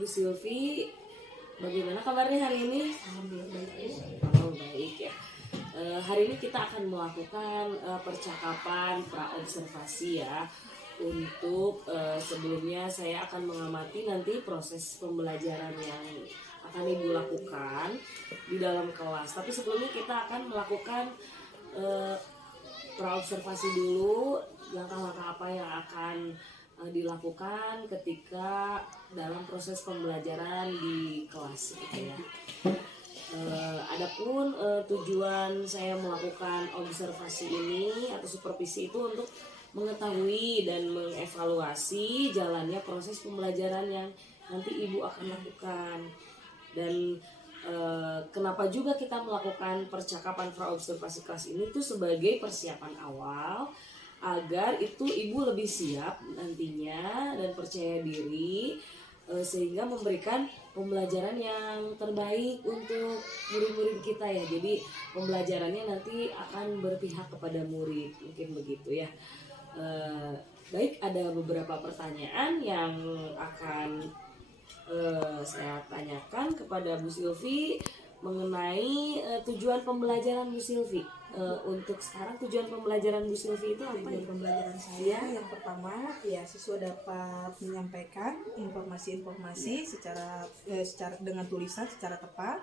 Bu Silvi, bagaimana kabarnya hari ini? Alhamdulillah baik. Oh, baik ya. Hari ini kita akan melakukan percakapan praobservasi ya. Untuk sebelumnya saya akan mengamati nanti proses pembelajaran yang akan Ibu lakukan di dalam kelas. Tapi sebelumnya kita akan melakukan praobservasi dulu, langkah-langkah apa yang akan dilakukan ketika dalam proses pembelajaran di kelas gitu ya. Adapun tujuan saya melakukan observasi ini atau supervisi itu untuk mengetahui dan mengevaluasi jalannya proses pembelajaran yang nanti Ibu akan lakukan. Dan kenapa juga kita melakukan percakapan praobservasi kelas ini tuh sebagai persiapan awal agar itu Ibu lebih siap nantinya dan percaya diri sehingga memberikan pembelajaran yang terbaik untuk murid-murid kita ya. Jadi pembelajarannya nanti akan berpihak kepada murid, mungkin begitu ya. Baik, ada beberapa pertanyaan yang akan saya tanyakan kepada Bu Silvi mengenai tujuan pembelajaran Bu Silvi. Untuk sekarang tujuan pembelajaran Bu Silvi itu apa? Tujuan pembelajaran saya yang pertama ya siswa dapat menyampaikan informasi-informasi secara dengan tulisan secara tepat.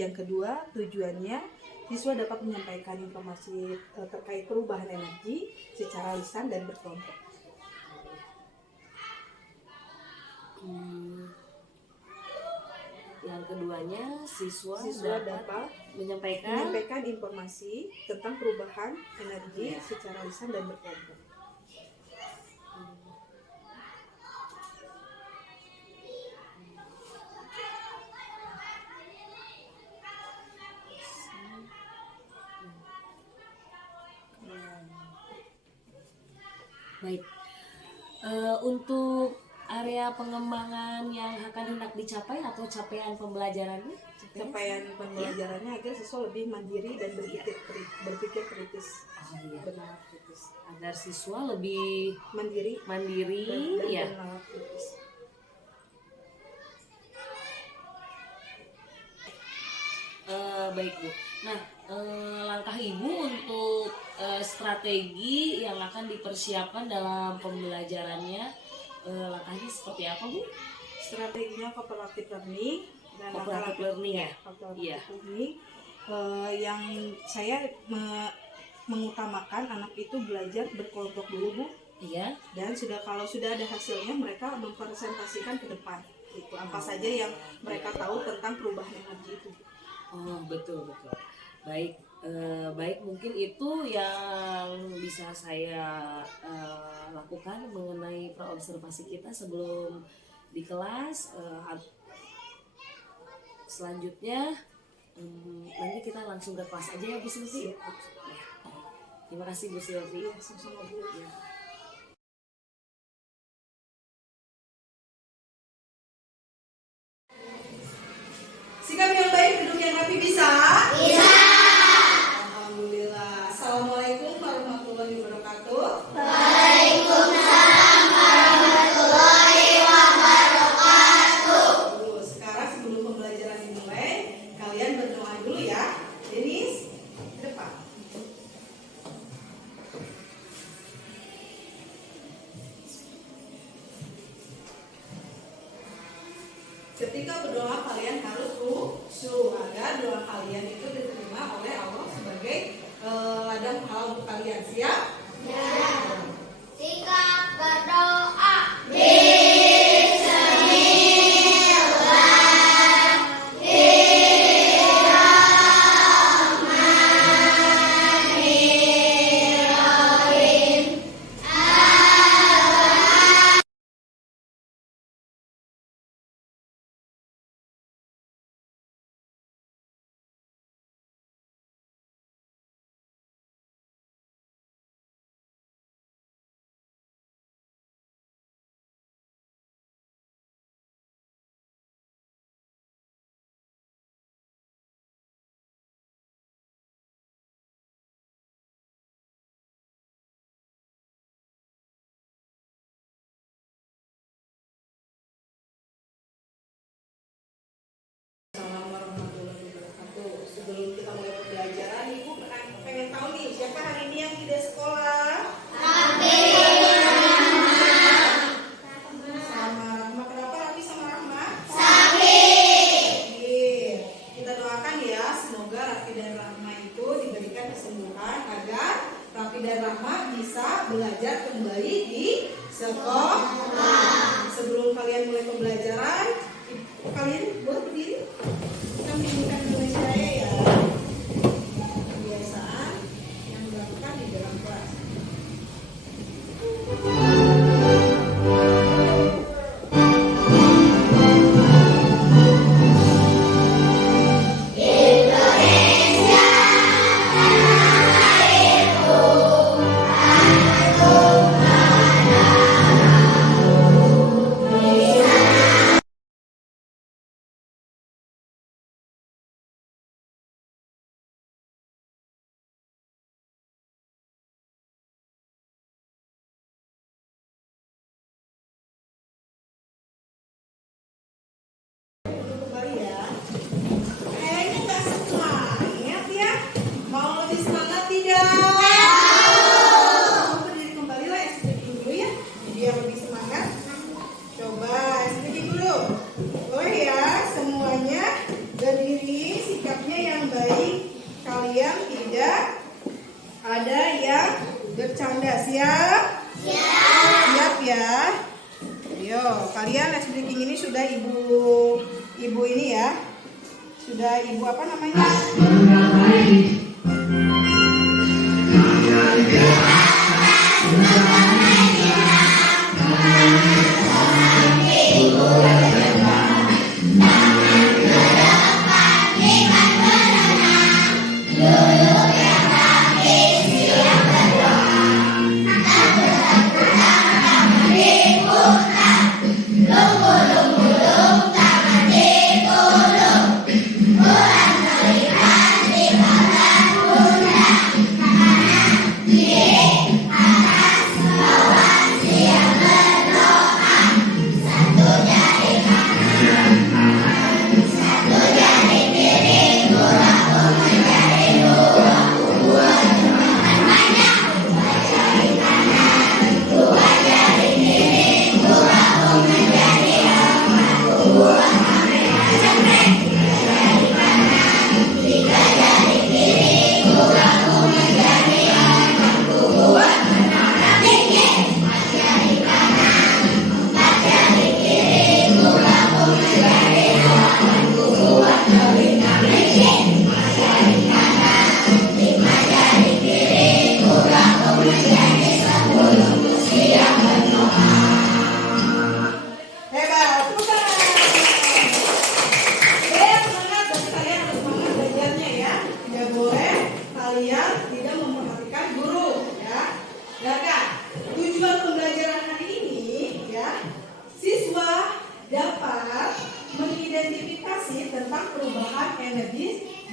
Yang kedua tujuannya siswa dapat menyampaikan informasi terkait perubahan energi secara lisan dan berkelompok. Yang keduanya siswa dapat menyampaikan informasi tentang perubahan energi secara lisan dan berkelompok. Baik. Untuk area pengembangan yang akan hendak dicapai atau capaian pembelajarannya? Capaian pembelajarannya agar siswa lebih mandiri dan berpikir kritis. Benar kritis. Agar siswa lebih mandiri dan ya. benar kritis. Baik Bu. Nah, langkah Ibu untuk strategi yang akan dipersiapkan dalam pembelajarannya, langkahnya seperti apa Bu? Strateginya cooperative learning dan Cooperative learning ya? Iya. Yang saya mengutamakan anak itu belajar berkelompok dulu Bu. Iya. Dan kalau sudah ada hasilnya mereka mempresentasikan ke depan. Itu apa saja yang mereka tahu tentang perubahan energi itu. Oh, betul. Baik, mungkin itu yang bisa saya lakukan mengenai praobservasi kita sebelum di kelas. Selanjutnya nanti kita langsung ke kelas aja ya Bu Silvi. Terima kasih Bu Silvi. Sama-sama Bu. Sikap yang baik, duduk yang rapi bisa? Bisa. Alhamdulillah. Assalamualaikum warahmatullahi wabarakatuh. Waalaikumsalam warahmatullahi wabarakatuh. Sekarang sebelum pembelajaran dimulai, kalian berdoa dulu ya. Denis, ke depan. Ketika berdoa kalian harus khusyuk agar doa kalian itu diterima oleh Allah sebagai ladang pahala untuk kalian. Siap? Ya. tidak sekolah? Sama Rahma. Kenapa Raffi sama Rahma? Sakit. Kita doakan ya, semoga Raffi dan Rahma itu diberikan kesembuhan agar Raffi dan Rahma bisa belajar kembali di sekolah. Sebelum kalian mulai pembelajaran, kalian boleh berdiri. Kita menunjukkan dulu saya ya. Kebiasaan yang dilakukan di dalam kelas. Kembali ya. Kayaknya nggak semangat ya. Mau lebih semangat tidak? Mau berdiri kembali lah, stretching dulu ya. Biar lebih semangat. Coba stretching dulu. Boleh ya, semuanya berdiri, sikapnya yang baik. Kalian tidak ada yang bercanda. Siap? Siap ya. Yo, kalian let's breaking ini sudah ibu ini ya. Sudah ibu apa namanya?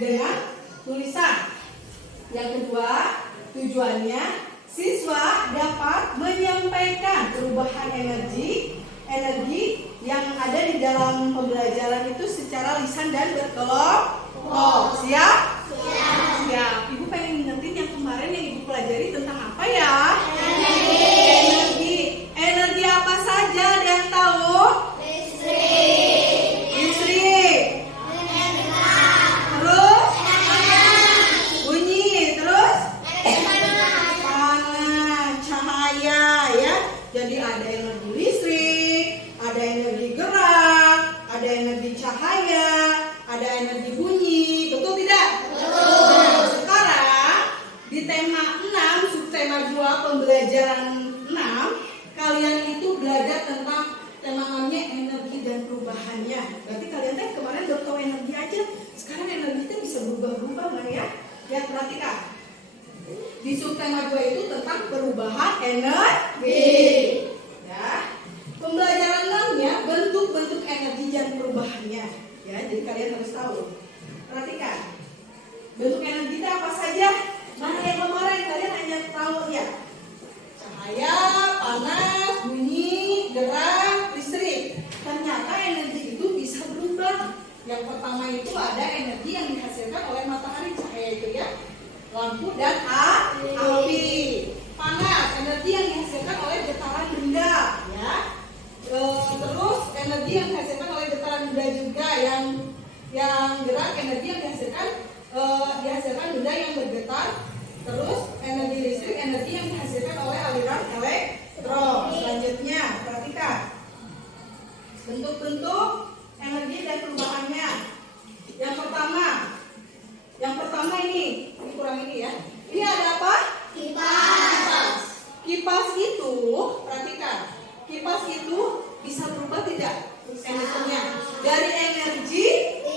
dengan tulisan. Yang kedua, tujuannya siswa dapat menyampaikan perubahan energi yang ada di dalam pembelajaran itu secara lisan dan berkelompok. Siap? Siap. Ibu pengen ngingetin yang kemarin yang Ibu pelajari tentang apa ya? Energi apa saja ada yang tahu? Listrik. Terus? Bunyi. Terus? Panas, cahaya ya. Jadi ada energi listrik, ada energi gerak, ada energi cahaya, ada energi bunyi. Betul tidak? Betul. Nah, sekarang di tema 6, subtema 2 pembelajaran 6, kalian itu belajar tentang tema namanya energi dan perubahannya. Berarti kalian teh kemarin baru tahu energi aja. Sekarang energi itu bisa berubah-ubah nggak ya? Ya, perhatikan. Di subtema 2 itu tentang perubahan energi. Ya. Pembelajaran 6-nya bentuk-bentuk energi dan perubahannya. Ya, jadi kalian harus tahu. Perhatikan. Bentuk energi itu apa saja? Mana yang kemarin kalian hanya tahu ya? Cahaya, panas, bunyi, gerak, listrik. Ternyata energi itu bisa berubah. Yang pertama itu ada energi yang dihasilkan oleh matahari, cahaya itu ya. Lampu dan api. energi yang dihasilkan benda yang bergetar. Terus energi listrik, energi yang dihasilkan oleh aliran elektron. Selanjutnya, perhatikan bentuk-bentuk energi dan perubahannya. Yang pertama ini kurang ini ya. Ini ada apa? Kipas. Kipas itu, perhatikan. Kipas itu bisa berubah tidak energinya? Dari energi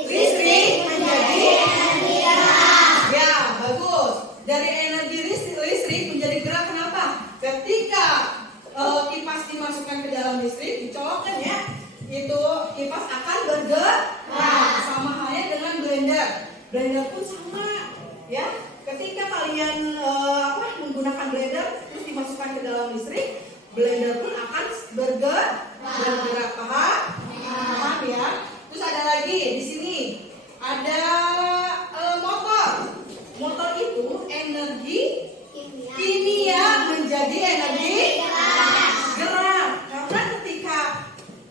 listrik menjadi energi gerak. ya, bagus. Dari energi listrik menjadi gerak. Kenapa? Ketika kipas dimasukkan ke dalam listrik, dicolokkan ya, itu kipas akan bergerak. Sama halnya dengan blender. Blender pun sama, ya. Ketika kalian menggunakan blender terus dimasukkan ke dalam listrik, blender pun akan bergerak. Paham? Paham ya? Terus ada lagi di sini ada motor. Motor itu energi kimia menjadi energi gerak. Karena ketika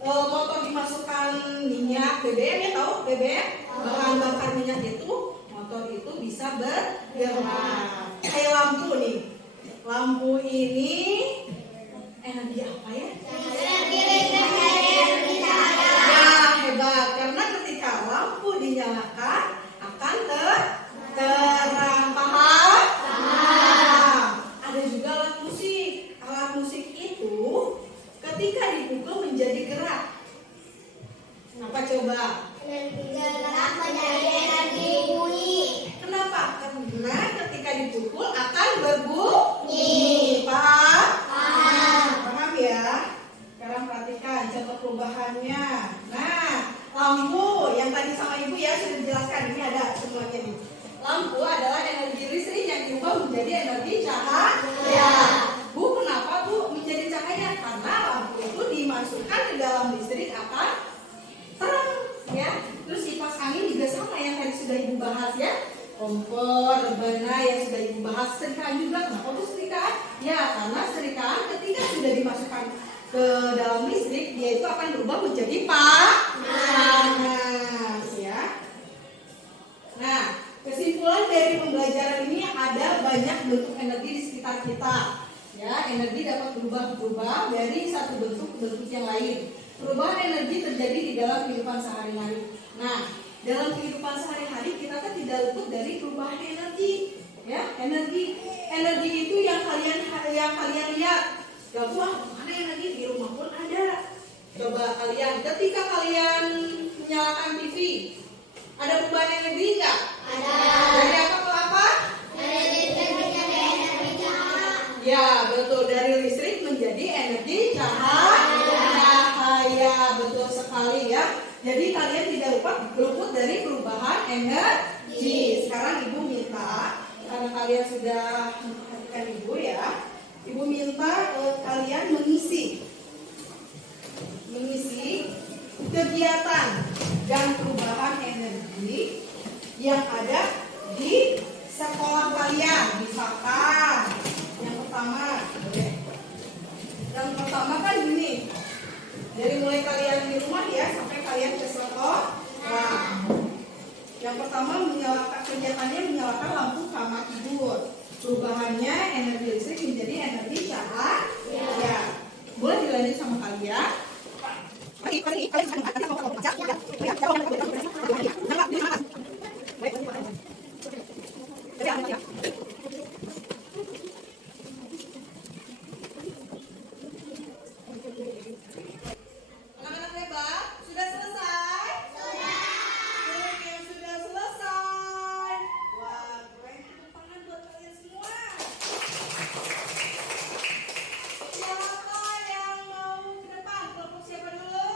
motor dimasukkan minyak BBM, ya tahu BBM, bahan bakar minyak itu, motor itu bisa bergerak. Kayak lampu nih. Lampu ini energi apa ya? Energi listrik dari energi cahaya. Ya, hebat. Karena ketika lampu dinyalakan akan terang. Paham? Paham. Ada juga alat musik. Alat musik itu ketika dipukul menjadi gerak. Apa coba? Energi gerak menjadi energi bunyi. Kenapa? Karena ketika dipukul akan berbunyi. Paham? Paham ya? Sekarang perhatikan contoh perubahannya. Nah, lampu yang tadi sama ibu ya sudah dijelaskan, ini ada semuanya nih. Lampu adalah energi listrik yang diubah menjadi energi cahaya. Bu, kenapa Bu menjadi cahaya? Karena lampu itu dimasukkan ke dalam listrik akan terang, ya. Terus kipas angin juga sama yang tadi sudah ibu bahas ya. Kompor, rebana yang sudah ibu bahas. Serikaan juga, kenapa Bu serikaan? Ya, karena serikaan ketika sudah dimasukkan ke dalam listrik, dia itu akan berubah menjadi panas, ya. Nah, kesimpulan dari pembelajaran ini ada banyak bentuk energi di sekitar kita. Ya, energi dapat berubah-ubah dari satu bentuk ke bentuk yang lain. Perubahan energi terjadi di dalam kehidupan sehari-hari. Nah, dalam kehidupan sehari-hari kita kan tidak luput dari perubahan energi. Ya, energi itu yang kalian lihat. Gak buah, mana energi di rumah pun ada. Coba kalian, ketika kalian menyalakan TV, ada perubahan energi nggak? Ada. Dari apa ke apa? Dari listrik menjadi energi cahaya. Ya, betul. Dari listrik menjadi energi cahaya. Betul sekali ya. Jadi kalian tidak luput dari perubahan energi. Sekarang ibu minta, karena kalian sudah memperhatikan ibu ya, ibu minta kalian mengisi kegiatan dan perubahan energi yang ada di sekolah kalian. Misalkan yang pertama kan gini, dari mulai kalian di rumah ya sampai kalian ke sekolah. Yang pertama kegiatannya menyalakan lampu kamar tidur. Perubahannya energi listrik menjadi energi cahaya. Boleh dilanjut sama kalian? Anak-anak hebat, sudah selesai? Oke, sudah selesai. Wah, keren. Tepuk tangan buat kalian semua. Siapa yang mau ke depan? Kelompok siapa dulu?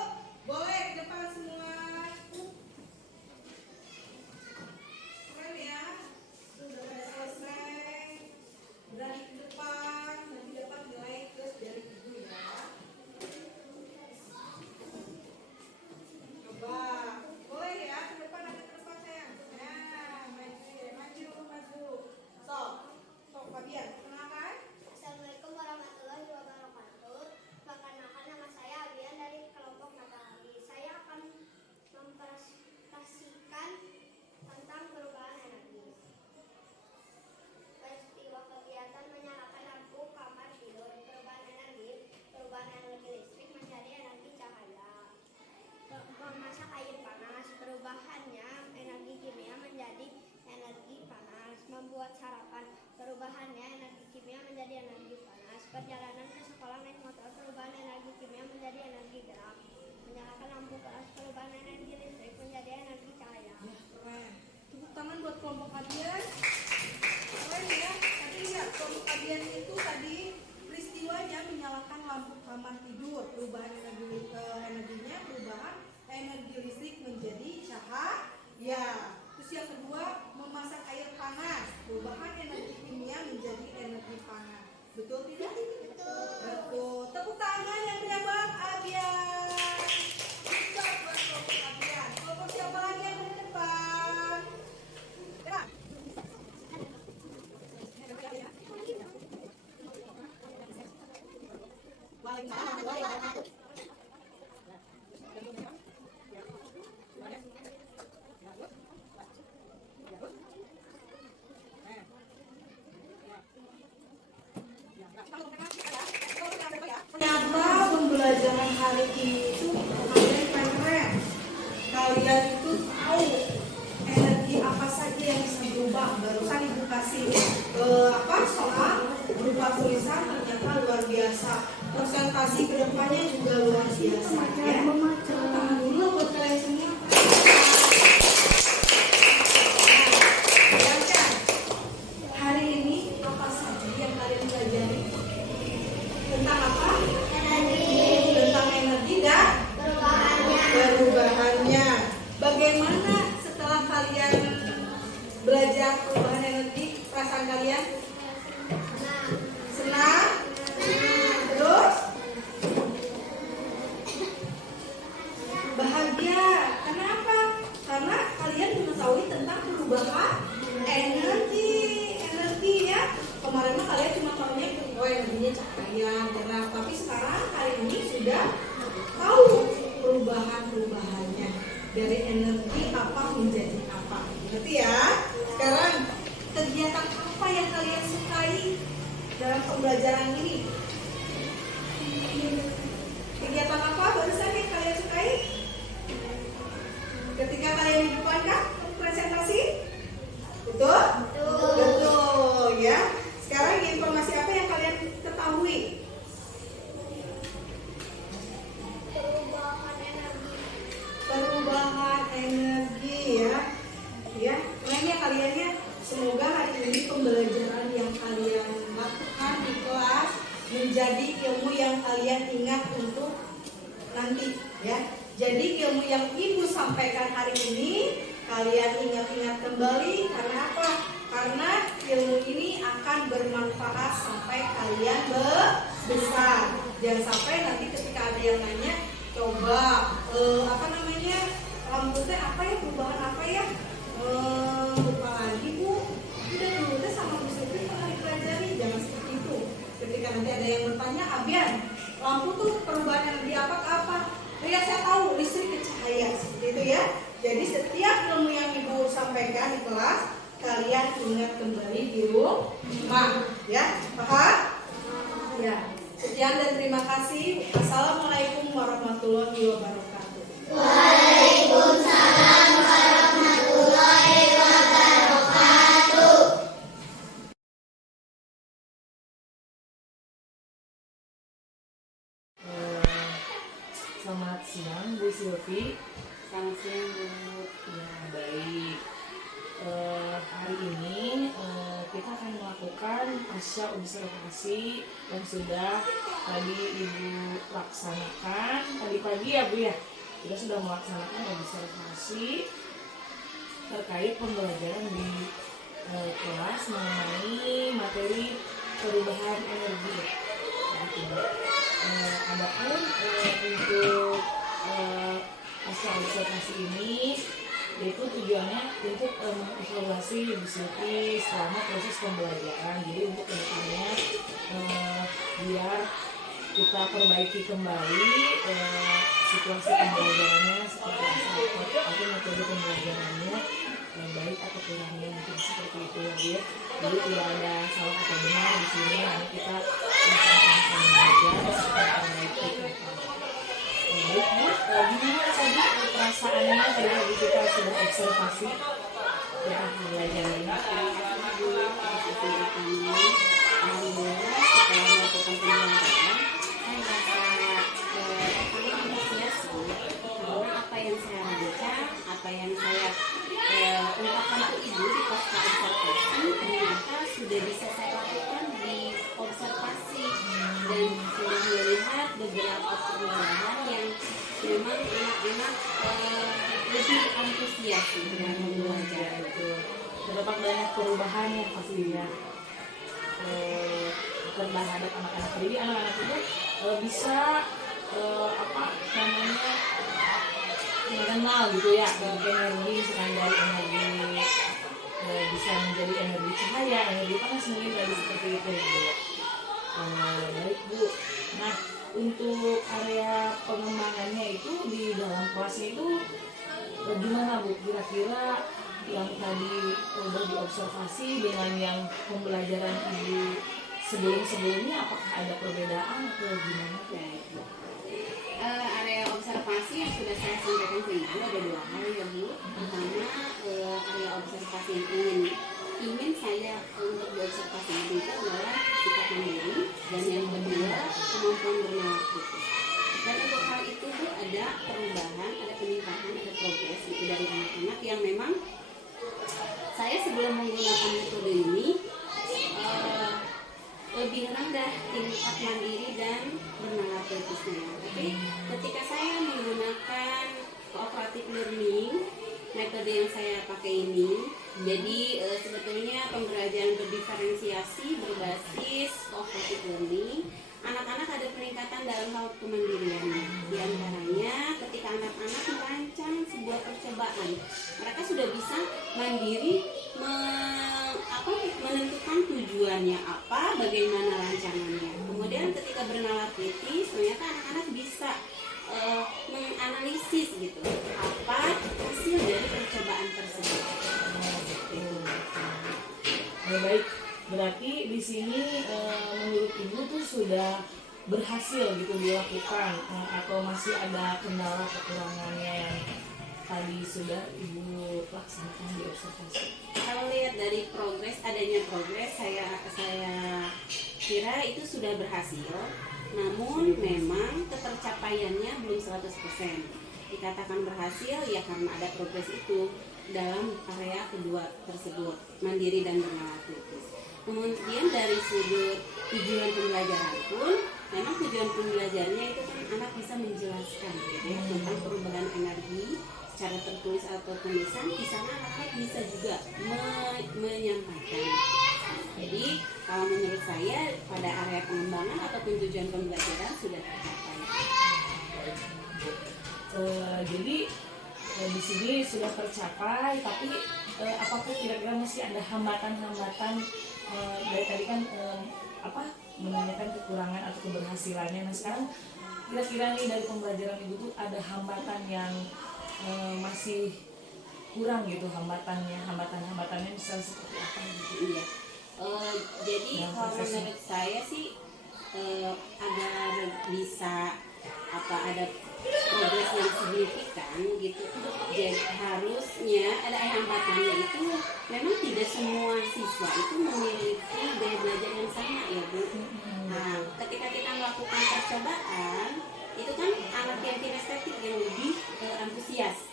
sarapan. Perubahannya energi kimia menjadi energi panas. Perjalanan ke sekolah naik motor. Perubahan energi kimia menjadi energi gerak. Menyalakan lampu kelas. Perubahan energi listrik menjadi energi cahaya. Keren. Tepuk tangan buat kelompok Adian. Keren ya. Tadi lihat kelompok Adian itu tadi peristiwanya menyalakan lampu kamar tidur. Perubahan energinya perubahan energi listrik menjadi cahaya. Terus yang kedua memasak air panas. Perubahan energi kimia menjadi energi panas. Betul tidak? Betul. Betul. Tepuk tangan yang banyak buat Adian. Sukses buat kelompok Adian. Kelompok siapa lagi yang di depan? Ya. Ternyata pembelajaran hari ini itu keren. Kalian itu tahu energi apa saja yang bisa berubah. Barusan ibu kasih soal berupa tulisan, ternyata luar biasa. Presentasi kedepannya juga luar biasa. Ya. Tangan dulu buat kalian semua. Baca. Hari ini apa saja yang kalian pelajari? Tentang apa? Energi. Tentang energi dan perubahannya. Bagaimana setelah kalian belajar perubahan energi, perasaan kalian? Senang? Terus? Bahagia. Kenapa? Karena kalian mengetahui tentang perubahan energi. Energi ya. Kemarin mah kalian cuma tahunya energinya cahaya, gerak. Tapi sekarang hari ini sudah tahu perubahan-perubahannya. Dari energi apa menjadi apa. Ngerti ya? Sekarang kegiatan apa yang kalian sukai dalam pembelajaran ini? Kegiatan apa barusan yang kalian sukai? Ketika kalian di depan kan presentasi? Betul? Betul ya. Sekarang informasi apa yang kalian ketahui? Perubahan energi ya. Ya, keren ya kalian ya. Semoga hari ini pembelajaran yang kalian lakukan di kelas menjadi ilmu yang kalian ingat untuk nanti ya. Jadi ilmu yang ibu sampaikan hari ini kalian ingat-ingat kembali. Karena apa? Karena ilmu ini akan bermanfaat sampai kalian besar. Jangan sampai nanti ketika ada yang nanya, coba lampu teh apa ya, perubahan apa ya, lupa lagi bu. Udah dulu teh sama Bu Sylvie pernah dipelajari. Jangan seperti itu. Ketika nanti ada yang bertanya, Abian, lampu tuh perubahan energi apa ke apa? Ya saya tahu, listrik ke cahaya, seperti itu ya. Jadi setiap ilmu yang ibu sampaikan di kelas, kalian ingat kembali di rumah, ya, paham? Ya. Sekian dan terima kasih. Assalamualaikum warahmatullahi wabarakatuh. Waalaikumsalam warahmatullahi wabarakatuh. Selamat siang Bu Sylvie. Selamat siang Bu. Ya, baik. Hari ini kita akan melakukan pasca observasi yang sudah tadi Ibu laksanakan tadi pagi ya Bu ya. Kita sudah melaksanakan observasi terkait pembelajaran di kelas mengenai materi perubahan energi. Adapun untuk pasca observasi ini yaitu tujuannya untuk mengevaluasi Ibu Sylvie selama proses pembelajaran. Jadi untuk kedepannya biar kita perbaiki kembali situasi pembelajarannya seperti apa atau metode pembelajarannya baik atau kurangnya, mungkin seperti itu ya. Jadi tidak ada salah atau benar di sini, hanya kita sama-sama belajar supaya perbaiki ke depan. Baik Bu, gimana tadi perasaannya tadi kita sudah observasi tentang pembelajaran ini? Bu atas kesempatannya. Alhamdulillah setelah melakukan penjelasan saya merasa sangat antusias karena apa yang saya rancang, apa yang saya ungkapkan ke ibu di pasca observasi ternyata sudah bisa saya lakukan di observasi dan sudah melihat beberapa perubahan yang memang anak-anak lebih antusias dalam belajar. Terdapat banyak perubahan yang pastinya terhadap anak-anak. Jadi anak-anak itu bisa apa namanya mengenal gitu ya energi, misalkan dari energi bisa menjadi energi cahaya, energi panas mungkin tadi seperti itu ya Bu. Baik Bu. Nah untuk area pengembangannya itu di dalam kelasnya itu gimana Bu? Kira-kira yang tadi udah diobservasi dengan yang pembelajaran Ibu sebelum-sebelumnya apakah ada perbedaan atau gimana? Baik, Bu. Area observasi yang sudah saya sampaikan ke Ibu ada 2 hal ya Bu. Pertama, area observasi yang ingin saya untuk diobservasi itu adalah sikap mandiri, dan yang kedua kemampuan bernalar kritis. Dan untuk hal itu Bu ada perubahan, ada peningkatan, ada progres itu dari anak-anak yang memang saya sebelum menggunakan metode ini lebih rendah tingkat mandiri dan bernalar kritisnya. Tapi ketika saya menggunakan cooperative learning, metode yang saya pakai ini, jadi sebetulnya pembelajaran berdiferensiasi berbasis cooperative learning, anak-anak ada peningkatan dalam hal kemandirian. Di antaranya ketika anak-anak merancang sebuah percobaan, mereka sudah bisa mandiri menentukan tujuannya apa, bagaimana rancangannya. Kemudian ketika bernalar kritis, ternyata anak-anak bisa menganalisis gitu apa hasil dari percobaan tersebut. Baik, berarti di sini menurut Ibu tuh sudah berhasil gitu dilakukan atau masih ada kendala kekurangannya yang tadi sudah Ibu laksanakan di observasi? Kalau lihat dari progres, adanya progres, saya kira itu sudah berhasil. Namun memang ketercapaiannya belum 100%. Dikatakan berhasil ya karena ada progres itu dalam area kedua tersebut, mandiri dan bernalar kritis. Kemudian dari sudut tujuan pembelajaran pun, memang tujuan pembelajarannya itu kan anak bisa menjelaskan gitu ya, tentang perubahan energi secara tertulis atau tulisan. Di sana anak-anak bisa juga menyampaikan. Jadi kalau menurut saya pada area pengembangan ataupun tujuan pembelajaran sudah tercapai. Jadi di sini sudah tercapai, tapi apakah kira-kira masih ada hambatan-hambatan dari tadi kan menanyakan kekurangan atau keberhasilannya. Nah sekarang kira-kira nih dari pembelajaran Ibu tuh ada hambatan yang masih kurang gitu, hambatan-hambatannya bisa seperti apa gitu? Iya. Jadi kalau menurut saya sih agar bisa ada progres yang signifikan gitu, jadi harusnya ada hambatannya itu memang tidak semua siswa itu memiliki gaya belajar yang sama ya Bu. Nah ketika kita melakukan percobaan itu kan anak yang kinestetik yang lebih antusias,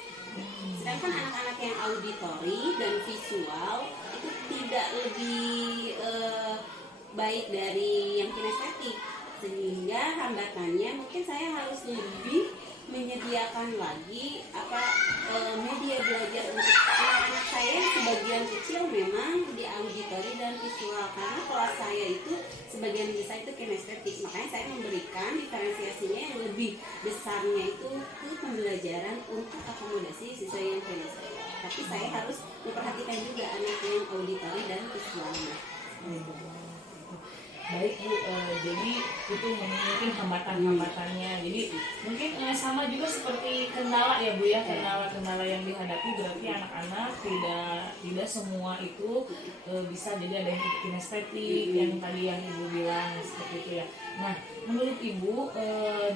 sedangkan anak-anak yang auditori dan visual itu tidak lebih baik dari yang kinestetik, sehingga hambatannya mungkin saya harus lebih menyediakan lagi media belajar untuk anak-anak saya. Sebagian kecil memang di auditori dan visual karena kelas saya itu sebagian besar itu kinestetik, makanya saya memberikan diferensiasinya yang lebih besarnya itu ke pembelajaran untuk akomodasi siswa yang kinestetik. Tapi saya harus memperhatikan juga anak yang auditori dan visual. Baik Bu, jadi itu mungkin hambatan-hambatannya. Jadi mungkin sama juga seperti kendala ya Bu ya, kendala-kendala yang dihadapi berarti anak-anak tidak semua itu bisa, jadi ada yang kinestetik yang tadi yang Ibu bilang seperti itu ya. Nah menurut Ibu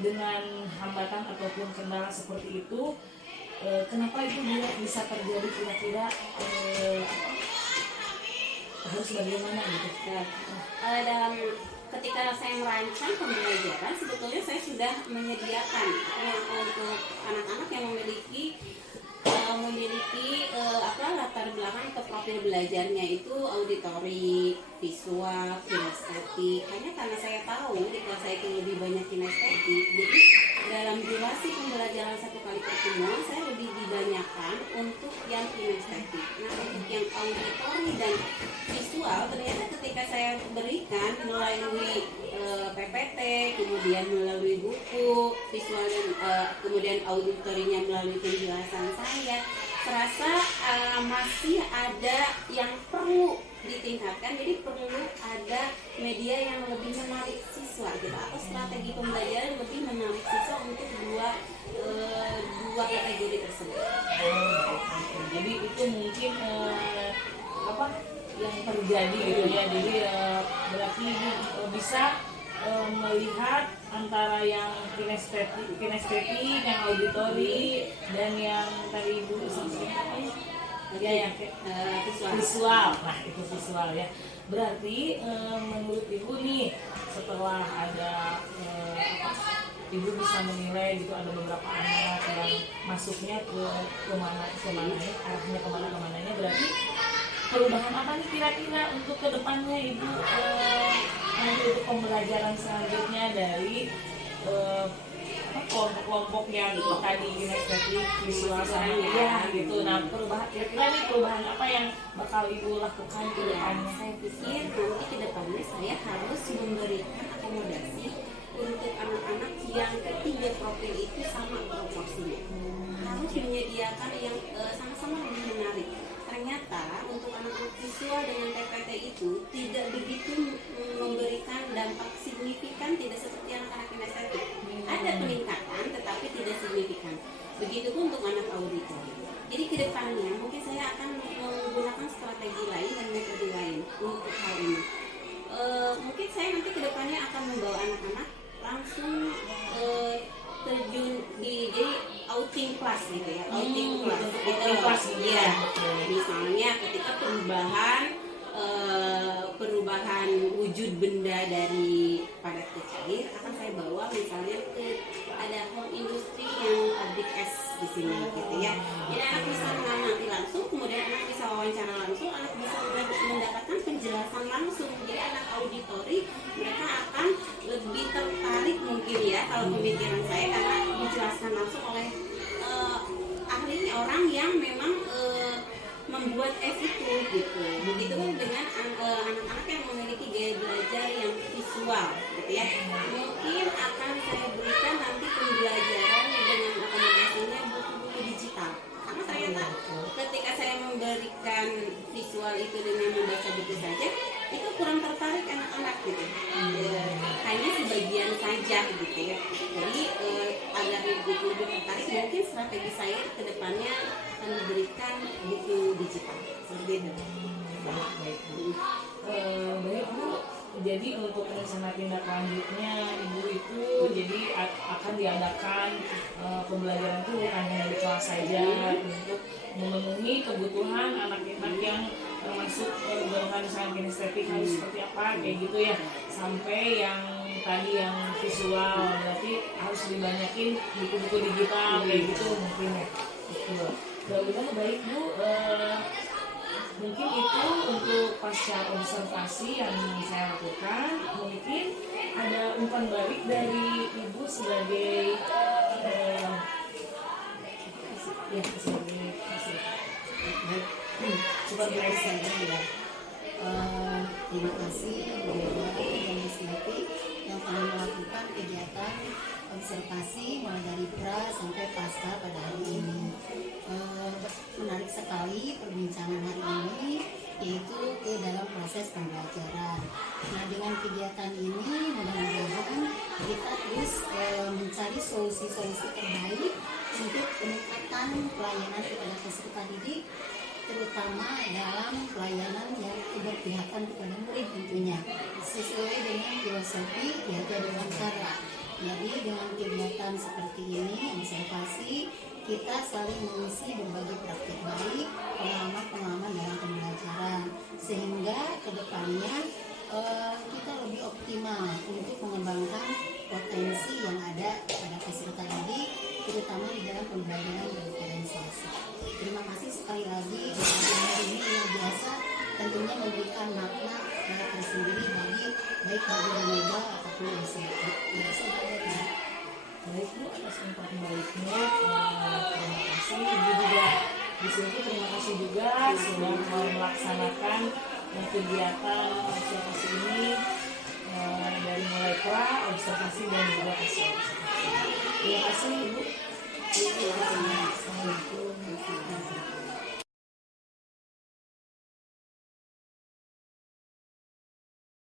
dengan hambatan ataupun kendala seperti itu, kenapa itu bisa terjadi kira-kira harus bagaimana gitu? Dalam ketika saya merancang pembelajaran sebetulnya saya sudah menyediakan untuk anak-anak yang memiliki latar belakang atau profil belajarnya itu auditori, visual, kinestetik. Hanya karena saya tahu di kelas saya itu lebih banyak kinestetik, jadi dalam durasi pembelajaran satu kali pertemuan saya lebih dibanyakan untuk yang kinestetik. Nah, untuk yang auditori dan visual ternyata ketika saya berikan melalui PPT, kemudian melalui buku visual dan kemudian auditorinya melalui penjelasan saya, terasa masih ada yang perlu ditingkatkan. Jadi perlu ada media yang lebih menarik siswa gitu, atau strategi pembelajaran lebih menarik siswa untuk dua kategori tersebut. Jadi itu mungkin apa yang terjadi gitu ya. Jadi berarti bisa melihat antara yang kinestetik, yang auditori, dan yang tadi Ibu sampaikan ya yang visual. Nah, itu visual ya. Berarti menurut Ibu nih, setelah ada Ibu bisa menilai gitu ada beberapa anak yang masuknya kemana arahnya kemananya, berarti perubahan apa nih kira-kira untuk kedepannya Ibu nanti untuk pembelajaran selanjutnya dari kelompok-kelompok yang tadi kinestetik, visual sama ya gitu. Nah, kira-kira nih perubahan apa yang bakal Ibu lakukan ke depannya? Saya pikir nanti ke depannya saya harus memberikan akomodasi untuk anak-anak yang ketiga profil itu sama proporsinya. Harus menyediakan yang sama-sama lebih menarik. Ternyata untuk anak-anak visual dengan TPT itu tidak begitu memberikan dampak signifikan, tidak seperti anak-anak kinestetik. Ada peningkatan tetapi tidak signifikan. Begitupun untuk anak auditori. Jadi ke depannya mungkin saya akan menggunakan strategi lain dan metode lain untuk hal ini. Mungkin saya nanti ke depannya akan membawa anak-anak langsung terjun di jadi outing class gitu ya, outing class ya. Misalnya ketika perubahan wujud benda dari padat ke cair akan saya bawa misalnya ke ada home industri yang pabrik es di sini gitu ya. Jadi anak bisa mengamati langsung, kemudian anak bisa wawancara langsung, anak bisa mendapatkan penjelasan langsung. Jadi anak auditori mereka akan lebih tertarik mungkin ya kalau pemikiran saya karena dijelaskan langsung oleh ahlinya, orang yang memang membuat es itu gitu. Begitu dengan anak-anak yang memiliki gaya belajar yang visual gitu ya. Mungkin akan saya berikan nanti pembelajaran dengan akomodasinya buku-buku digital. Karena ternyata ketika saya memberikan visual itu dengan membaca buku saja, itu kurang tertarik anak-anak gitu. Hanya sebagian saja gitu ya. Jadi agar lebih tertarik, mungkin strategi saya ke depannya akan diberikan buku digital seperti itu. Baik Bu. Jadi untuk rencana tindak lanjutnya Ibu itu jadi akan diadakan pembelajaran itu bukan hanya di kelas saja untuk memenuhi kebutuhan anak-anak yang masuk golongan misalnya kinestetik harus seperti apa kayak gitu ya, sampai yang tadi yang visual berarti harus dibanyakin buku-buku digital kayak gitu mungkin ya. Betul. Mudah-mudahan baik Bu. Mungkin itu untuk pasca observasi yang saya lakukan. Mungkin ada umpan balik dari Ibu sebagai supervisor ya. Terima kasih Bu Dewa Legislatif yang telah melakukan kegiatan observasi mulai dari pra sampai pasca pada hari ini. Menarik sekali perbincangan hari ini, yaitu ke dalam proses pembelajaran. Nah, dengan kegiatan ini mudah-mudahan kita terus mencari solusi-solusi terbaik untuk peningkatan pelayanan kepada peserta didik, terutama dalam pelayanan yang keberpihakan kepada murid tentunya, sesuai dengan filosofi Ki Dewantara. Jadi dengan kegiatan seperti ini, observasi, kita saling mengisi berbagai praktik baik pengalaman-pengalaman dalam pembelajaran, sehingga kedepannya kita lebih optimal untuk mengembangkan potensi yang ada pada peserta didik, terutama di dalam pembelajaran diferensiasi. Terima kasih sekali lagi, webinar ini luar biasa, tentunya memberikan makna tersendiri bagi baik bagi remaja ataupun SMA. Baik Bu, atas umpan baiknya, terima kasih. Ibu juga di sini terima kasih juga sudah mau melaksanakan kegiatan observasi ini dari mulai pra, observasi dan juga pasca observasi. Terima kasih Ibu. Terima kasih. Assalamualaikum.